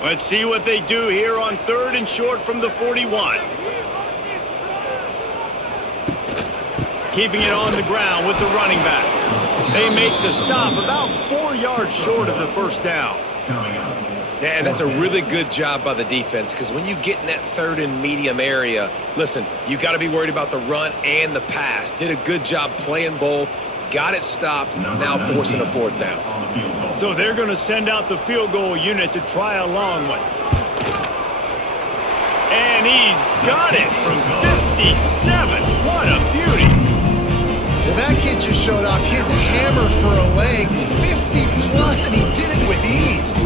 Let's see what they do here on third and short from the 41. Keeping it on the ground with the running back. They make the stop about 4 yards short of the first down. Coming up. Yeah, that's a really good job by the defense because when you get in that third and medium area, listen, you got to be worried about the run and the pass. Did a good job playing both, got it stopped, now forcing a fourth down. On the field goal. So they're going to send out the field goal unit to try a long one. And he's got it from 57. What a beauty. Well, that kid just showed off his hammer for a leg, 50 plus, and he did it with ease.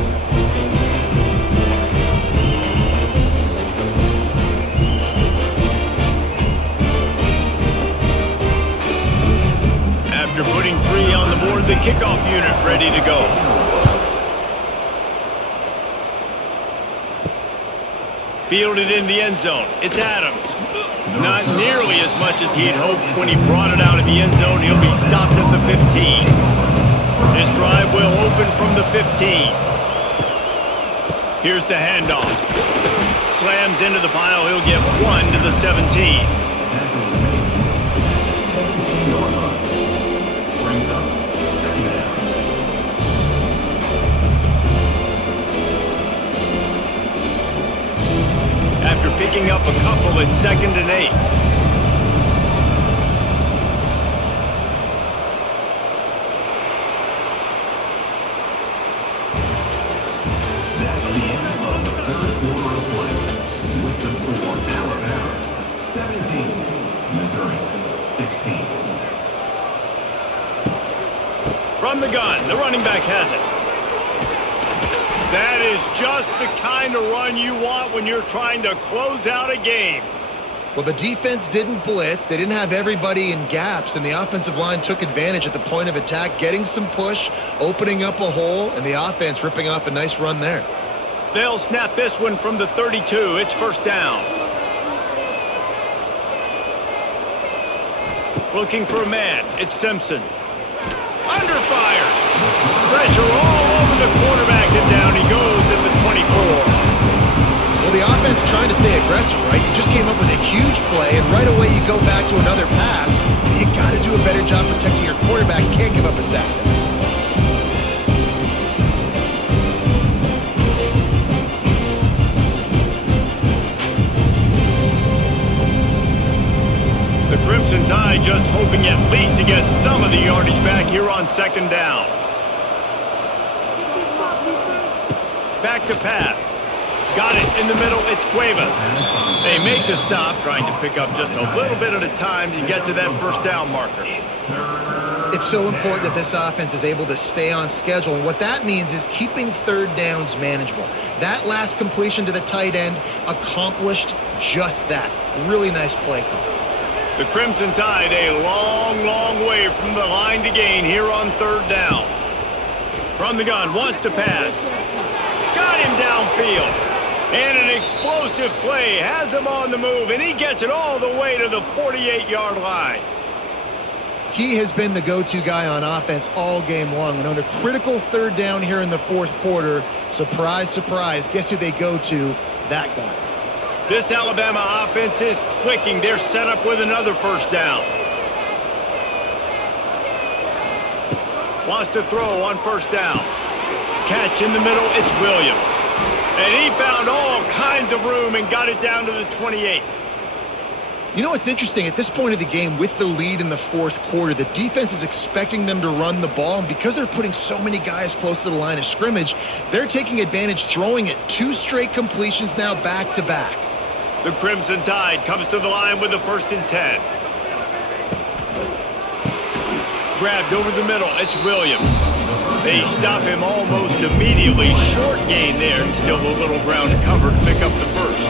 After putting 3 on the board, the kickoff unit ready to go. Fielded in the end zone. It's Adams. Not nearly as much as he had hoped when he brought it out of the end zone. He'll be stopped at the 15. This drive will open from the 15. Here's the handoff. Slams into the pile. He'll get 1 to the 17. Brings up second down. After picking up a couple, it's 2nd and 8. That's the end of the third quarter of play. With the score, Alabama 17, Missouri 16. From the gun, the running back has it. That is just the kind of run you want when you're trying to close out a game. Well, the defense didn't blitz. They didn't have everybody in gaps, and the offensive line took advantage at the point of attack, getting some push, opening up a hole, and the offense ripping off a nice run there. They'll snap this one from the 32. It's first down. Looking for a man. It's Simpson. Under fire. Pressure all over the quarterback, and down he goes at the 24. Well, the offense trying to stay aggressive, right? You just came up with a huge play, and right away you go back to another pass. But you got to do a better job protecting your quarterback. Can't give up a sack there. The Crimson Tide just hoping at least to get some of the yardage back here on second down. Back to pass. Got it in the middle. It's Cuevas. They make the stop, trying to pick up just a little bit at a time to get to that first down marker. It's so important that this offense is able to stay on schedule, and what that means is keeping third downs manageable. That last completion to the tight end accomplished just that. Really nice play call. The Crimson Tide a long, long way from the line to gain here on third down. From the gun, wants to pass. Got him downfield. And an explosive play has him on the move, and he gets it all the way to the 48-yard line. He has been the go-to guy on offense all game long. And on a critical third down here in the fourth quarter, surprise, surprise, guess who they go to? That guy. This Alabama offense is clicking. They're set up with another first down. Wants to throw on first down. Catch in the middle, it's Williams. And he found all kinds of room and got it down to the 28. You know what's interesting? At this point of the game, with the lead in the fourth quarter, the defense is expecting them to run the ball, and because they're putting so many guys close to the line of scrimmage, they're taking advantage, throwing it 2 straight completions now back-to-back. The Crimson Tide comes to the line with the 1st and 10. Grabbed over the middle, it's Williams. They stop him almost immediately. Short gain there, and still a little ground to cover to pick up the first.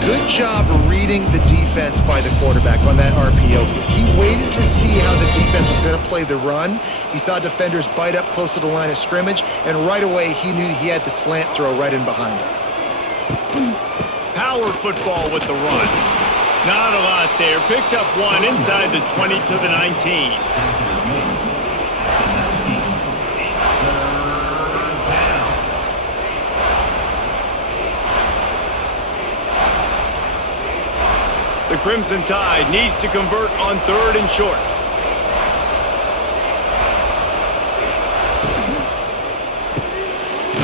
Good job reading the defense by the quarterback on that RPO feed. He waited to see how the defense was going to play the run. He saw defenders bite up close to the line of scrimmage, and right away he knew he had the slant throw right in behind him. Power football with the run. Not a lot there. Picks up one inside the 20 to the 19. The Crimson Tide needs to convert on 3rd and short.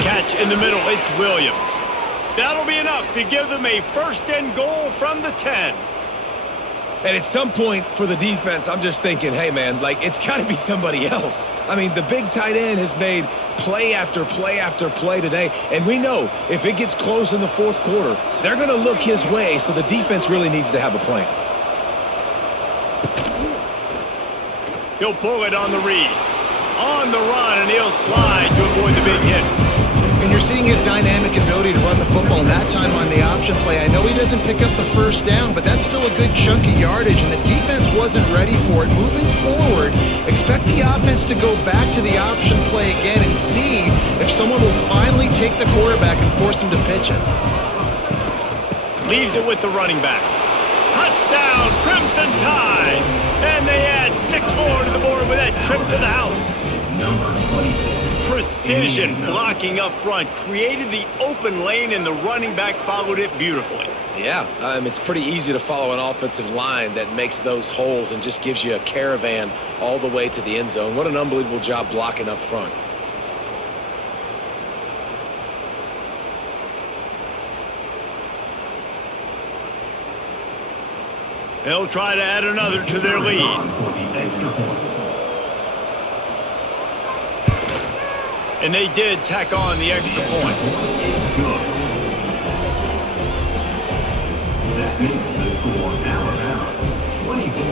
Catch in the middle. It's Williams. That'll be enough to give them a 1st and goal from the 10. And at some point for the defense, I'm just thinking, hey, man, like, it's got to be somebody else. I mean, the big tight end has made play after play after play today. And we know if it gets close in the 4th quarter, they're going to look his way, so the defense really needs to have a plan. He'll pull it on the read. On the run, and he'll slide to avoid the big hit. And you're seeing his dynamic ability to run the football that time on the option play. I know he doesn't pick up the 1st down, but that's still a good chunk of yardage, and the defense wasn't ready for it. Moving forward, expect the offense to go back to the option play again and see if someone will finally take the quarterback and force him to pitch it. Leaves it with the running back. Touchdown, Crimson Tide! And they add 6 more to the board with that trip to the house. Number 26. Precision blocking up front created the open lane, and the running back followed it beautifully. Yeah, it's pretty easy to follow an offensive line that makes those holes and just gives you a caravan all the way to the end zone. What an unbelievable job blocking up front. They'll try to add another to their lead. And they did tack on the extra point. That makes the score Alabama 24,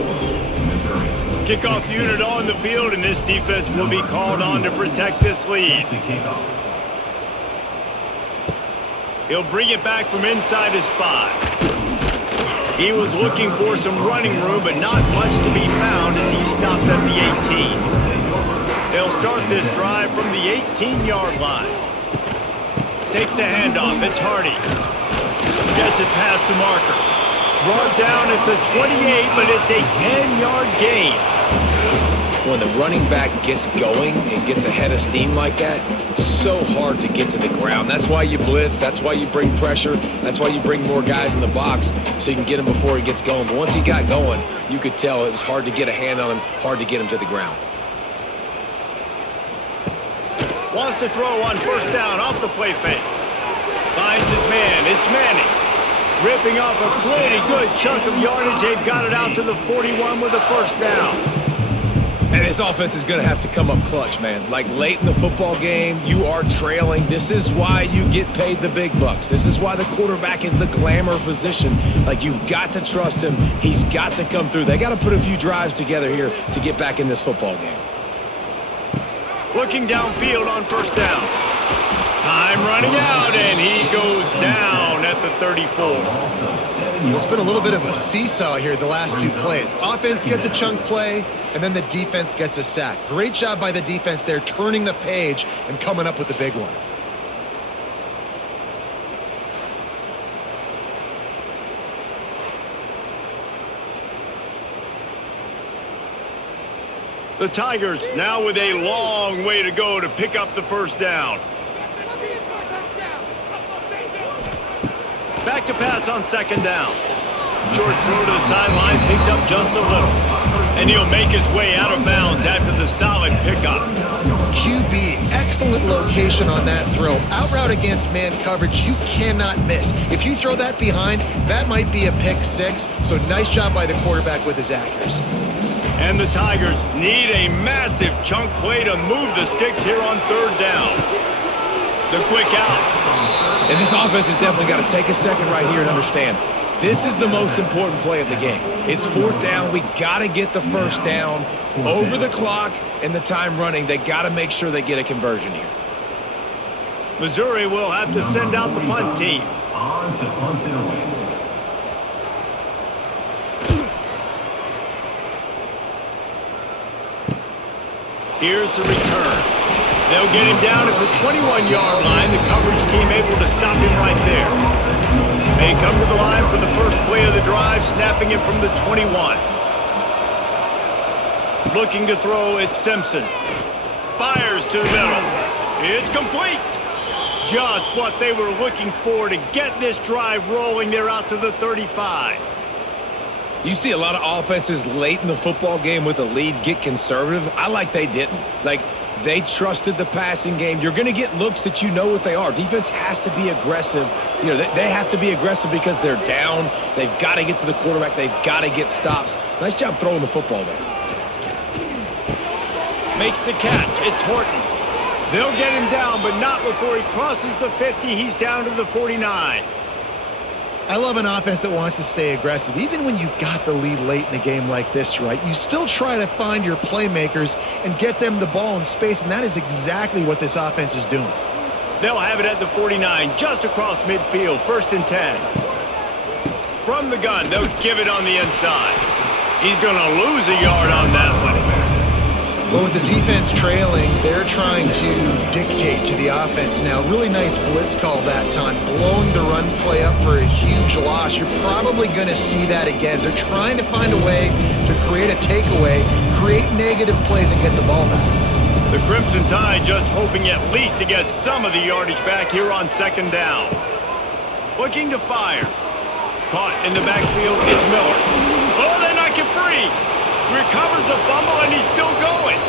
Missouri. Kickoff unit on the field, and this defense will be called on to protect this lead. He'll bring it back from inside his 5. He was looking for some running room, but not much to be found as he stopped at the 18. They'll start this drive from the 18-yard line. Takes a handoff. It's Hardy. Gets it past the marker. Brought down at the 28, but it's a 10-yard gain. When the running back gets going and gets ahead of steam like that, it's so hard to get to the ground. That's why you blitz. That's why you bring pressure. That's why you bring more guys in the box so you can get him before he gets going. But once he got going, you could tell it was hard to get a hand on him, hard to get him to the ground. Wants to throw on 1st down off the play fake. Finds his man. It's Manning. Ripping off a pretty good chunk of yardage. They've got it out to the 41 with a 1st down. And this offense is going to have to come up clutch, man. Like late in the football game, you are trailing. This is why you get paid the big bucks. This is why the quarterback is the glamour position. Like, you've got to trust him. He's got to come through. They got to put a few drives together here to get back in this football game. Looking downfield on 1st down. Time running out, and he goes down at the 34. It's been a little bit of a seesaw here the last 2 plays. Offense gets a chunk play, and then the defense gets a sack. Great job by the defense there, turning the page and coming up with the big one. The Tigers now with a long way to go to pick up the 1st down. Back to pass on 2nd down. Short throw to the sideline, picks up just a little. And he'll make his way out of bounds after the solid pickup. QB, excellent location on that throw. Out route against man coverage, you cannot miss. If you throw that behind, that might be a pick 6. So nice job by the quarterback with his accuracy. And the Tigers need a massive chunk play to move the sticks here on 3rd down. The quick out. And this offense has definitely got to take a second right here and understand this is the most important play of the game. It's 4th down. We got to get the 1st down over the clock and the time running. They got to make sure they get a conversion here. Missouri will have to send out the punt team. On to punt it away. Here's the return. They'll get him down at the 21-yard line. The coverage team able to stop him right there. They come to the line for the first play of the drive, snapping it from the 21. Looking to throw, it's Simpson. Fires to the middle. It's complete. Just what they were looking for to get this drive rolling. They're out to the 35. You see a lot of offenses late in the football game with a lead get conservative. I like they didn't. Like, they trusted the passing game. You're going to get looks that you know what they are. Defense has to be aggressive. You know, they have to be aggressive because they're down. They've got to get to the quarterback. They've got to get stops. Nice job throwing the football there. Makes the catch. It's Horton. They'll get him down, but not before he crosses the 50. He's down to the 49. I love an offense that wants to stay aggressive. Even when you've got the lead late in a game like this, right, you still try to find your playmakers and get them the ball in space, and that is exactly what this offense is doing. They'll have it at the 49, just across midfield, 1st and 10. From the gun, they'll give it on the inside. He's going to lose a yard on that one. Well, with the defense trailing, they're trying to dictate to the offense now. Really nice blitz call that time, blowing the run play up for a huge loss. You're probably going to see that again. They're trying to find a way to create a takeaway, create negative plays, and get the ball back. The Crimson Tide just hoping at least to get some of the yardage back here on 2nd down. Looking to fire. Caught in the backfield, it's Miller. Oh, they knock him free. Recovers the fumble, and he's still going.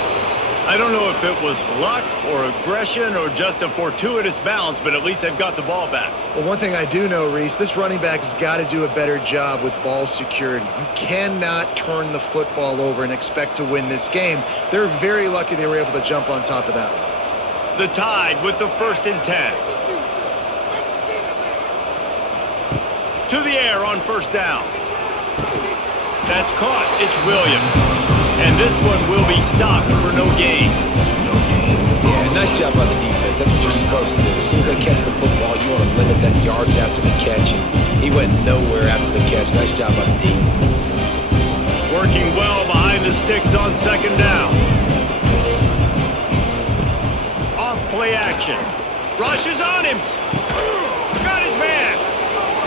I don't know if it was luck or aggression or just a fortuitous bounce, but at least they've got the ball back. Well, one thing I do know, Reese, this running back has got to do a better job with ball security. You cannot turn the football over and expect to win this game. They're very lucky they were able to jump on top of that one. The Tide with the 1st and 10. To the air on 1st down. That's caught. It's Williams. And this one will be stopped for no gain. Yeah, nice job by the defense. That's what you're supposed to do. As soon as they catch the football, you want to limit that yards after the catch. And he went nowhere after the catch. Nice job by the D. Working well behind the sticks on 2nd down. Off play action. Rushes on him. Got his man.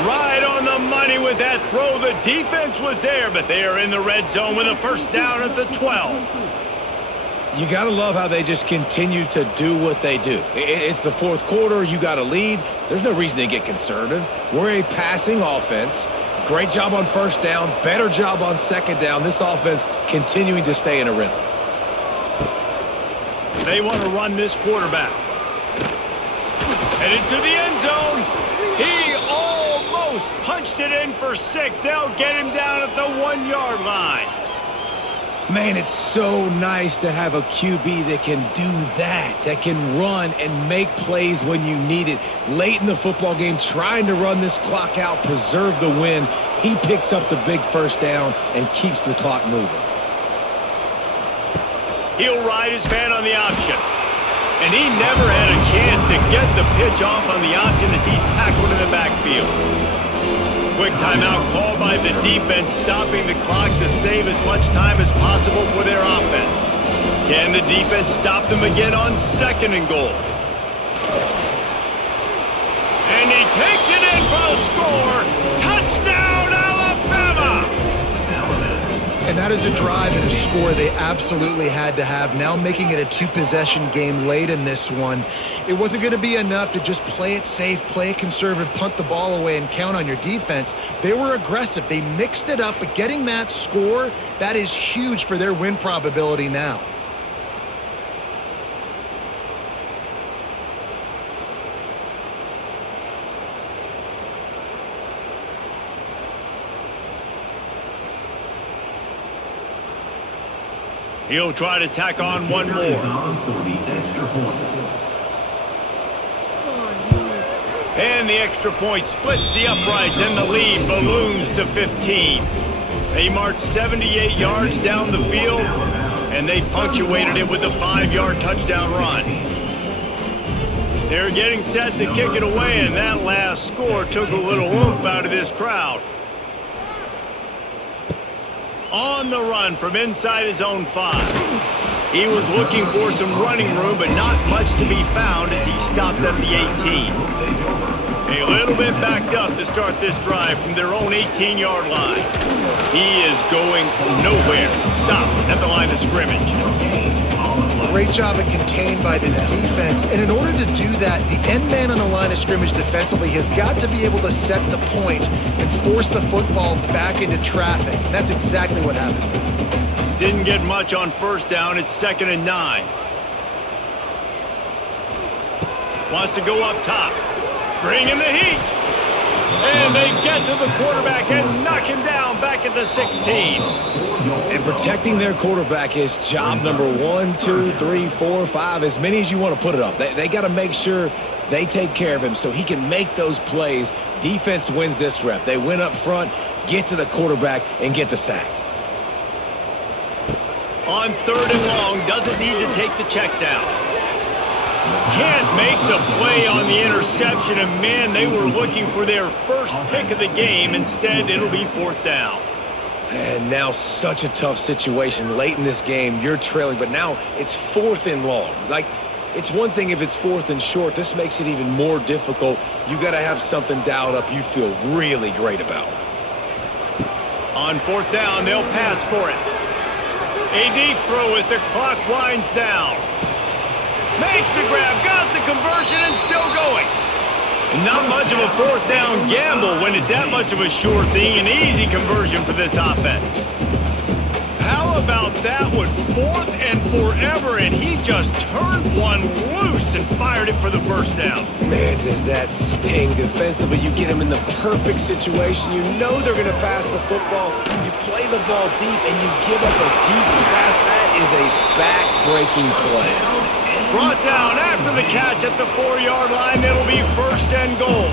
Right on the money with that throw. The defense was there, but they are in the red zone with a 1st down at the 12. You got to love how they just continue to do what they do. It's the 4th quarter. You got a lead. There's no reason to get conservative. We're a passing offense. Great job on 1st down. Better job on 2nd down. This offense continuing to stay in a rhythm. They want to run this quarterback. Headed to the end zone. He almost punched it in for 6. They'll get him down at the 1-yard line. Man, it's so nice to have a QB that can do that can run and make plays when you need it. Late in the football game, trying to run this clock out, preserve the win. He picks up the big 1st down and keeps the clock moving. He'll ride his man on the option. And he never had a chance to get the pitch off on the option as he's tackled in the backfield. Quick timeout called by the defense, stopping the clock to save as much time as possible for their offense. Can the defense stop them again on 2nd and goal? And he takes it in for the score. Touchdown, Alabama! And that is a drive and a score they absolutely had to have. Now making it a 2-possession game late in this one. It wasn't going to be enough to just play it safe, play it conservative, punt the ball away, and count on your defense. They were aggressive. They mixed it up, but getting that score, that is huge for their win probability now. He'll try to tack on one more. And the extra point splits the uprights, and the lead balloons to 15. They marched 78 yards down the field, and they punctuated it with a 5-yard touchdown run. They're getting set to kick it away, and that last score took a little oomph out of this crowd. On the run from inside his own 5. He was looking for some running room, but not much to be found as he stopped at the 18. A little bit backed up to start this drive from their own 18-yard line. He is going nowhere. Stop at the line of scrimmage. Great job at contained by this defense. And in order to do that, the end man on the line of scrimmage defensively has got to be able to set the point and force the football back into traffic. And that's exactly what happened. Didn't get much on first down. It's 2nd and 9. Wants to go up top. Bring in the heat. And they get to the quarterback and knock him down back at the 16. And protecting their quarterback is job number 1, 2, 3, 4, 5, as many as you want to put it up. They got to make sure they take care of him so he can make those plays. Defense wins this rep. They win up front, get to the quarterback, and get the sack. On 3rd and long, doesn't need to take the check down. Can't make the play on the interception, and man, they were looking for their first pick of the game. Instead, it'll be 4th down. And now such a tough situation. Late in this game, you're trailing, but now it's 4th and long. Like, it's one thing if it's 4th and short. This makes it even more difficult. You got to have something dialed up you feel really great about. On 4th down, they'll pass for it. A deep throw as the clock winds down. Makes the grab, got the conversion, and still going. Not much of a 4th down gamble when it's that much of a sure thing. An easy conversion for this offense. How about that one? 4th and forever, and he just turned one loose and fired it for the first down. Man, does that sting defensively. You get him in the perfect situation. You know they're going to pass the football. You play the ball deep, and you give up a deep pass. That is a back-breaking play. Brought down after the catch at the 4-yard line. It'll be 1st and goal.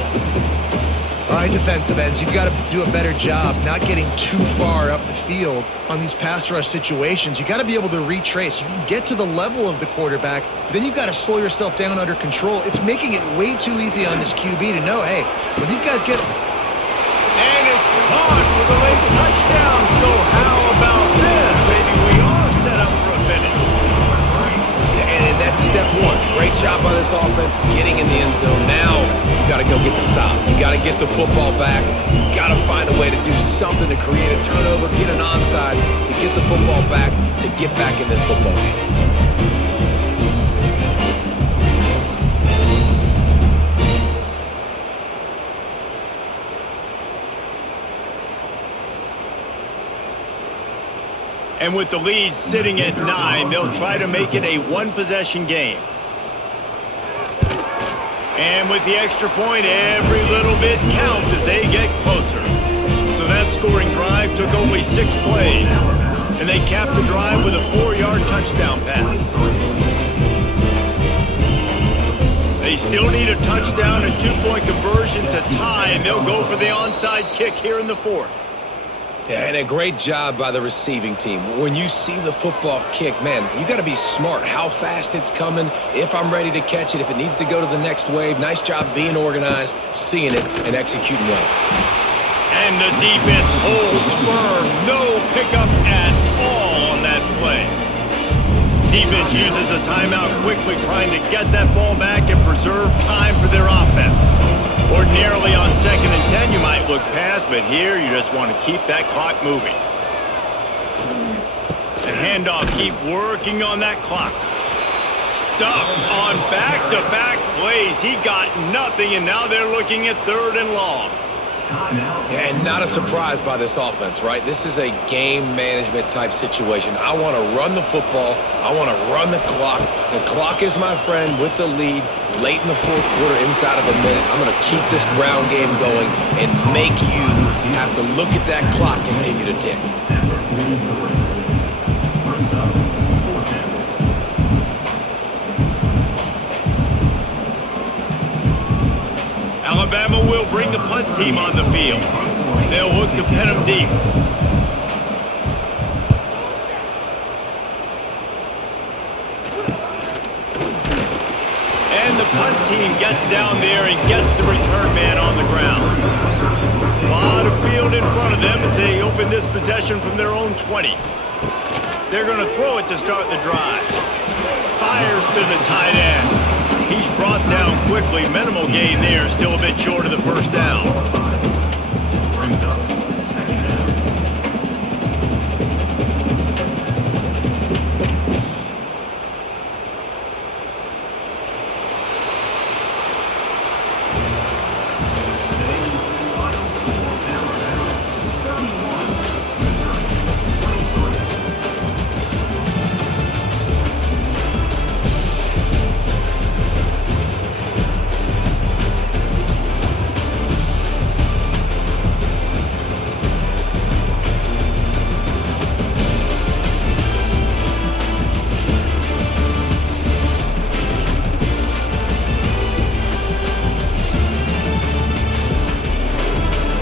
All right, defensive ends, you've got to do a better job not getting too far up the field on these pass rush situations. You've got to be able to retrace. You can get to the level of the quarterback, but then you've got to slow yourself down under control. It's making it way too easy on this QB to know, hey, when these guys get... And it's caught for the late touchdown. So how about this? Maybe we are set up for a finish. And that's step 1. Great job by this offense getting in the end zone. Now you got to go get the stop. You got to get the football back. You got to find a way to do something to create a turnover, get an onside, to get the football back, to get back in this football game. And with the lead sitting at 9, they'll try to make it a one-possession game. And with the extra point, every little bit counts as they get closer. So that scoring drive took only 6 plays. And they capped the drive with a 4-yard touchdown pass. They still need a touchdown and 2-point conversion to tie, and they'll go for the onside kick here in the 4th. Yeah, and a great job by the receiving team. When you see the football kick, man, you got to be smart how fast it's coming, if I'm ready to catch it, if it needs to go to the next wave. Nice job being organized, seeing it, and executing well. And the defense holds firm. No pickup at all on that play. Defense uses a timeout quickly, trying to get that ball back and preserve time for their offense. Ordinarily on 2nd and 10, you might look past, but here you just want to keep that clock moving. The handoff, keep working on that clock. Stuffed on back-to-back plays. He got nothing, and now they're looking at 3rd and long. And not a surprise by this offense, right? This is a game management type situation. I want to run the football. I want to run the clock. The clock is my friend with the lead late in the 4th quarter, inside of a minute. I'm going to keep this ground game going and make you have to look at that clock continue to tick. Alabama will bring the punt team on the field. They'll look to pin them deep. And the punt team gets down there and gets the return man on the ground. A lot of field in front of them as they open this possession from their own 20. They're going to throw it to start the drive. Fires to the tight end. He's brought down quickly. Minimal gain there. Still a bit short of the first down. Brings up